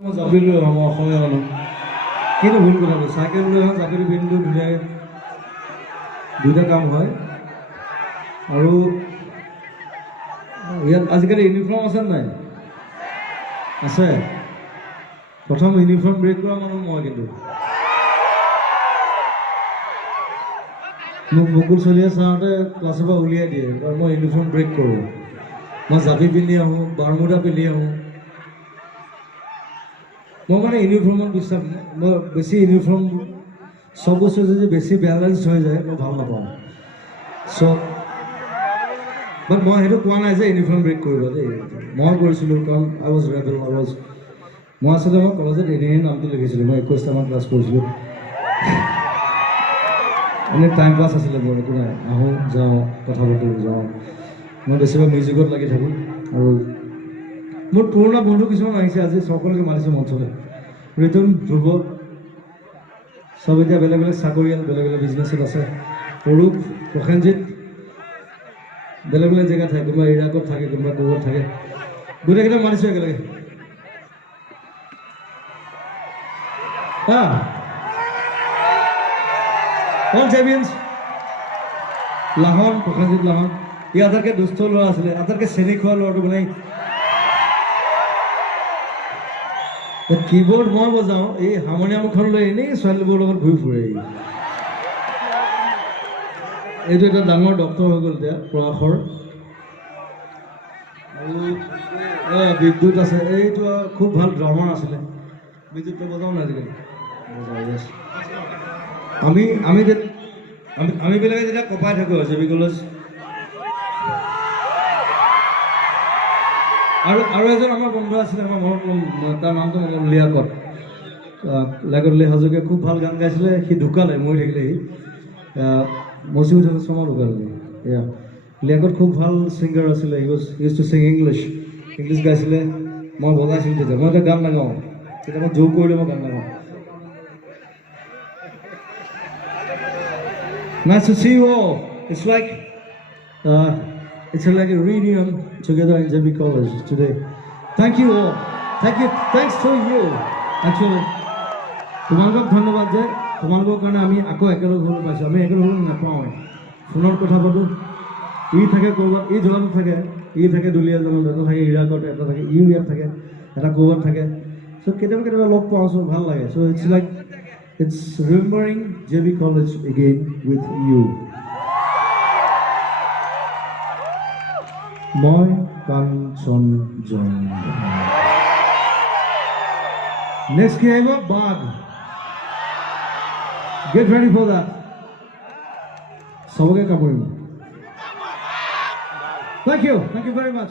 মই জাপিলোঁ আমাৰ অসমীয়া মানুহ কিন্তু ভুল কথাটো চাইকেল লৈ অহা জাপিটো পিন্ধিলোঁ ধুনীয়াকৈ দুইটা কাম হয় আৰু ইয়াত আজিকালি ইউনিফৰ্ম আছে নাই আছে প্ৰথম ইউনিফৰ্ম ব্ৰেক কৰা মানুহ মই কিন্তু মোক মুকুল চলিয়া চাওঁতে ক্লাছৰ পৰা উলিয়াই দিয়ে কাৰণ মই ইউনিফৰ্ম ব্ৰেক কৰোঁ মই জাপি পিন্ধি আহোঁ বাৰমুদা পিন্ধি আহোঁ মই মানে ইউনিফৰ্মত বিশ্বাস মই বেছি ইউনিফৰ্ম চব বস্তু যদি বেছি বেলেঞ্চ হৈ যায় মই ভাল নাপাওঁ চ' বাট মই সেইটো কোৱা নাই যে ইউনিফৰ্ম ব্ৰেক কৰিব দেই মই কৰিছিলোঁ কাৰণ আই ৱাজ ৰেবেল মই আচলতে মই কলেজত এনেই নামটো লিখিছিলোঁ মই 21টামান ক্লাছ কৰিছিলোঁ এনেই টাইম পাছ আছিলে মোৰ একো নাই আহোঁ যাওঁ কথা পাতোঁ যাওঁ মই বেছিভাগ মিউজিকত লাগি থাকোঁ আৰু মোৰ পুৰণা বন্ধু কিছুমান আহিছে আজি সকলোকে মাতিছোঁ মঞ্চলৈ ৰিতুম ধ্ৰুৱ চব এতিয়া বেলেগ বেলেগ চাকৰিয়াল বেলেগ বেলেগ বিজনেছত আছে অৰূপ প্ৰসেনজিৎ বেলেগ বেলেগ জেগাত থাকে কোনোবা ইৰাকত থাকে কোনোবা দূৰত থাকে গোটেইকেইটা মাতিছোঁ একেলগে অল চ্যাম্পিয়ন্স লাহন প্ৰসেনজিৎ লাহন ই আটাইতকৈ দুষ্ট ল'ৰা আছিলে আটাইতকৈ চেনি খোৱা ল'ৰাটো মানে কীবৰ্ড মই বজাওঁ এই হাৰমনিয়ামখন লৈ এনেই ছোৱালীবোৰৰ লগত ঘূৰি ফুৰে এইটো এটা ডাঙৰ ডক্তৰ হৈ গ'ল এতিয়া পৰাশৰ আৰু বিদ্যুৎ আছে এইটো খুব ভাল ড্ৰামাৰ আছিলে বিদ্যুৎটো বজাওঁ নাই আজিকালি আমিবিলাকে যেতিয়া কপাই থাকোঁ জে বি কলেজ আৰু এজন আমাৰ বন্ধু আছিলে আমাৰ ঘৰত তাৰ নামটো লিয়াকত লিয়াকত হাজৰিকাই খুব ভাল গান গাইছিলে সি ঢুকালে মৰি থাকিলে সি মচিউদ শৰ্মা ঢুকালে এয়া লিয়াকত খুব ভাল ছিংগাৰ আছিলে ইউজ টু ছিং ইংলিছ গাইছিলে মই বজাইছিলোঁ তেতিয়া মই এতিয়া গান নাগাওঁ তেতিয়া মই জোৰ কৰিলে মই গান নাগাওঁ Nice to see you all. It's like like a reunion together in JB College today. Thank you all. Thanks to you. Actually, তোমালোকক ধন্যবাদ যে তোমালোকৰ কাৰণে আমি আকৌ একেলগ হ'ব পাইছোঁ আমি একেলগ হ'ব নাপাওঁ ফোনত কথা পাতোঁ ই থাকে ক'ৰবাত ই জলাত থাকে ই থাকে দুলীয়াজনত এটা থাকে ইৰাকত এটা থাকে ইউ ইয়াত থাকে এটা ক'ৰবাত থাকে চ' কেতিয়াবা লগ পাওঁ চ' ভাল লাগে চ' it's like it's remembering JB College again with you. মই কাঞ্চনজন নেক্সট কি আহিব বাঘ গেট ৰেডি ফৰ দ্যাট চবকে কামুৰিম থেংক ইউ ভেৰি মাছ